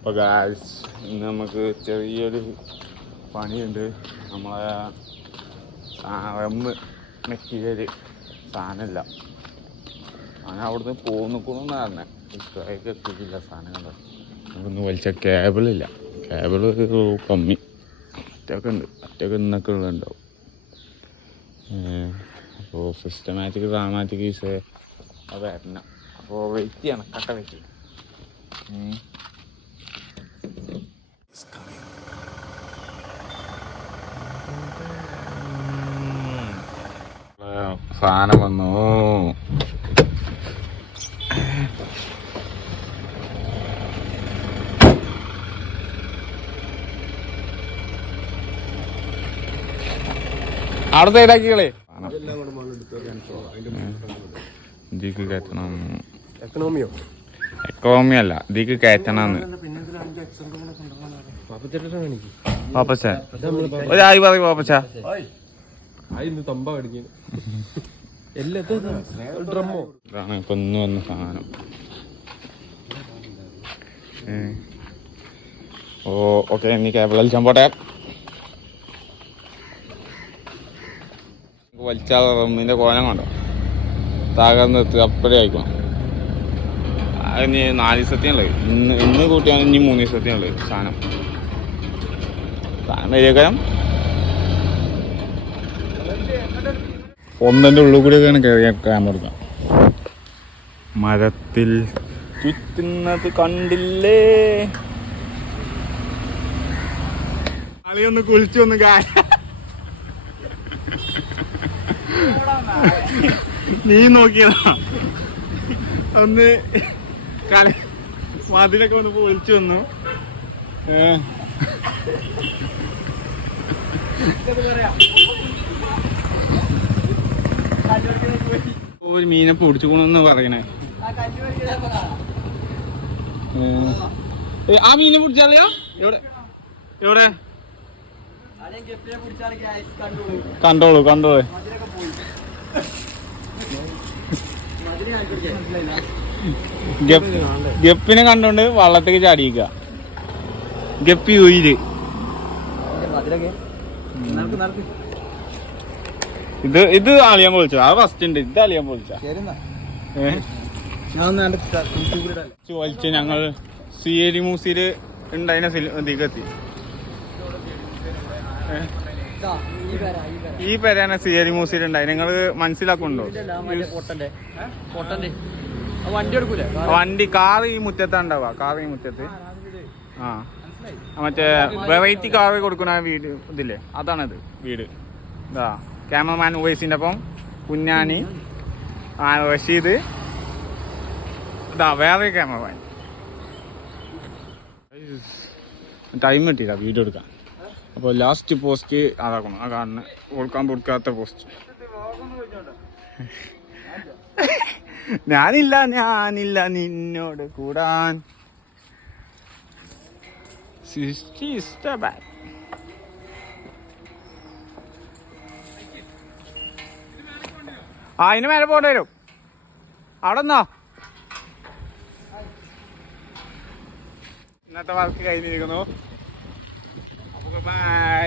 അപ്പോൾ ഗാസ് ഇന്ന് നമുക്ക് ചെറിയൊരു പണിയുണ്ട്. നമ്മളെ റമ്മ് മെറ്റീരിയൽ സാധനമില്ല അങ്ങനെ അവിടുന്ന് പോന്നിക്കണമെന്ന് പറഞ്ഞേ. ഇത്രയൊക്കെ എത്തിയില്ല സാധനങ്ങൾ നമുക്കൊന്ന് വലിച്ച കേബിളില്ല കേബിൾ കമ്മി. അറ്റൊക്കെ ഉണ്ട്. അറ്റൊക്കെ ഇന്നൊക്കെ ഉള്ളുണ്ടാവും അപ്പോൾ സിസ്റ്റമാറ്റിക് ഡ്രാമാറ്റിക് ഈസ് വരണം. അപ്പോൾ വെയിറ്റ് ചെയ്യണം. കട്ട വെയിറ്റ് ചെയ്യണം ഉം. ആ, സാധനം വന്നു. അവിടെ ഇതിക്ക് കയറ്റണം. എക്കണോമിയോ? എക്കോമി അല്ല ഇതിക്ക് കയറ്റണം പാപ്പച്ച ഒരു ആയി പറയും പാപ്പച്ച. അതിന്ന് തമ്പ ഡ്രമ്മോ. സാധനം. ഓ നീ കോലം കണ്ടോ? താകർന്ന് എത്തി അപ്പഴേ ആയിക്കോ അത് ഇനി നാല് ദിവസത്തിനുള്ളത് ഇന്ന് ഇന്ന് കൂട്ടിയാണ് ഇനി മൂന്ന് ദിവസത്തിനുള്ളത് സാധനം? സാധനം വരികരം ഒന്നിന്റെ ഉള്ളിൽ കൂടിയൊക്കെയാണ് ക്യാമറ എടുക്കാം മരത്തിൽ ചുറ്റുന്നത് കണ്ടില്ലേ? അളിയൊന്ന് കുളിച്ചു ഒന്ന് നീ നോക്കിയതാ. ഒന്ന് കളി മതിലൊക്കെ ഒന്ന് പൊളിച്ചു വന്നു. ഏ. ഒരു മീനെ പൊടിച്ചുകൊണെന്ന് പറയണേ. ആ മീനെ പിടിച്ചാലോ എവിടെ? എവിടെ? കണ്ടോളൂ കണ്ടോളൂ. ഗപ്പ്- ഗപ്പിനെ കണ്ടോണ്ട് വള്ളത്തേക്ക് ചാടിയിക്ക. ഗപ്പി ഉയിര്. ഇത് ഇത് അളിയാൻ പോലെ ആ ഫസ്റ്റ് ഉണ്ട്. ഇത് അളിയാൻ പൊളിച്ച ഏഹ് വലിച്ച് ഞങ്ങൾ സിയേരി മൂസിയിൽ ഉണ്ടായിരുന്ന ഇതിലേക്ക് എത്തി? ഈ പേരാണ് സിയേരി മൂസിയിൽ ഉണ്ടായി നിങ്ങൾ മനസ്സിലാക്കുന്നുണ്ടോ? വണ്ടി കാർ ഈ മുറ്റത്താ ഉണ്ടാവുക. കാർ ഈ മുറ്റത്ത്. ആ ആ, മറ്റേ വെറൈറ്റി കാർ കൊടുക്കുന്ന വീട് ഇതില്ലേ? അതാണത്. വീട്. ഇതാ. ക്യാമറമാൻ ഉവൈസിന്റെ ഒപ്പം കുഞ്ഞാനി റഷീദ്. ഇതാ വേറെ ക്യാമറമാൻ. ടൈം കിട്ടിയില്ല വീഡിയോ എടുക്കാൻ. അപ്പോൾ ലാസ്റ്റ് പോസ്റ്റ് അതാക്കണം ആ കാണുന്നത് കൊടുക്കാൻ കൊടുക്കാത്ത പോസ്റ്റ് ഞാനില്ല ഞാനില്ല നിന്നോട് കൂടാൻ. സിസ്റ്റി ഇഷ്ടമായി ആ അതിന് മേലെ പോകേണ്ടി വരും. അവിടെ നിന്നോ ഇന്നത്തെ വർക്ക് കഴിഞ്ഞിരിക്കുന്നു. അപ്പോൾ ബൈ